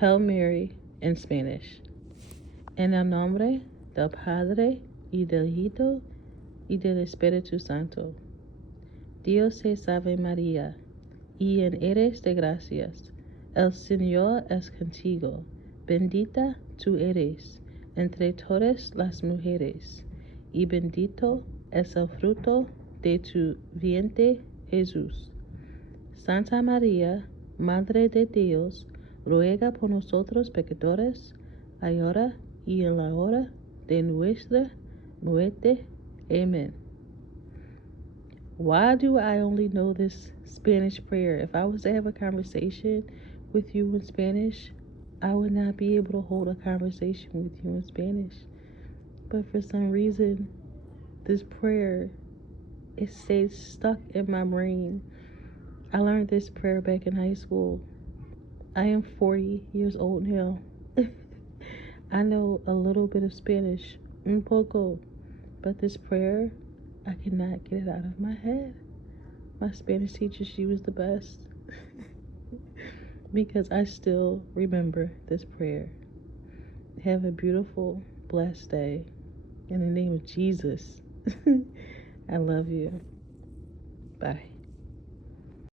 Hail Mary in Spanish. En el nombre del Padre y del Hijo y del Espíritu Santo. Dios te salve María, llena eres de gracias. El Señor es contigo. Bendita tú eres entre todas las mujeres, y bendito es el fruto de tu vientre, Jesús. Santa María, Madre de Dios, ruega por nosotros pecadores, ahora y en la hora de nuestra muerte. Amen. Why do I only know this Spanish prayer? If I was to have a conversation with you in Spanish, I would not be able to hold a conversation with you in Spanish. But for some reason, this prayer, it stays stuck in my brain. I learned this prayer back in high school. I am 40 years old now. I know a little bit of Spanish, un poco, but this prayer, I cannot get it out of my head. My Spanish teacher, she was the best. Because I still remember this prayer. Have a beautiful, blessed day. In the name of Jesus. I love you. Bye.